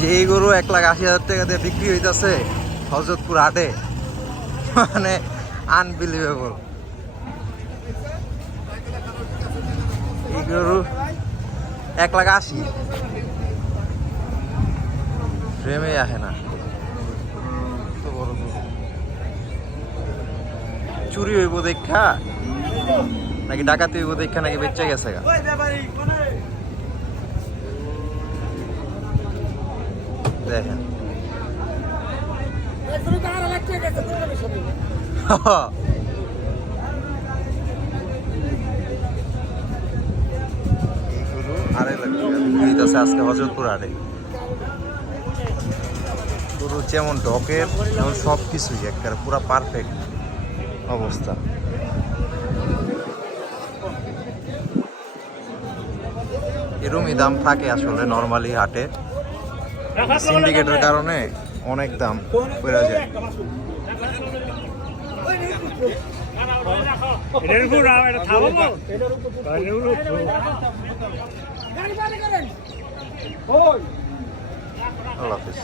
যে গরু এক লাখ আশি হাজার টাকা দিয়ে বিক্রি হইতাছে হজরতপুর হাটে মানে আনবিলিভেবল এই গরু এক লাখ আশি। ফ্রেমে আসে না। চুরি হইব দেখা? নাকি ডাকাতি হইব দেখা? নাকি বেচে গেছে গা? দেখেন। এইগুলো আড়াই লাখ টাকা যেমন ডকের তেমন সব কিছুই একটা পুরো পারফেক্ট অবস্থা। এরমই দাম থাকে আসলে নর্মালি হাটে। সিন্ডিকেটের কারণে অনেক দাম বেড়ে যায়। আল্লাহ হাফিজ।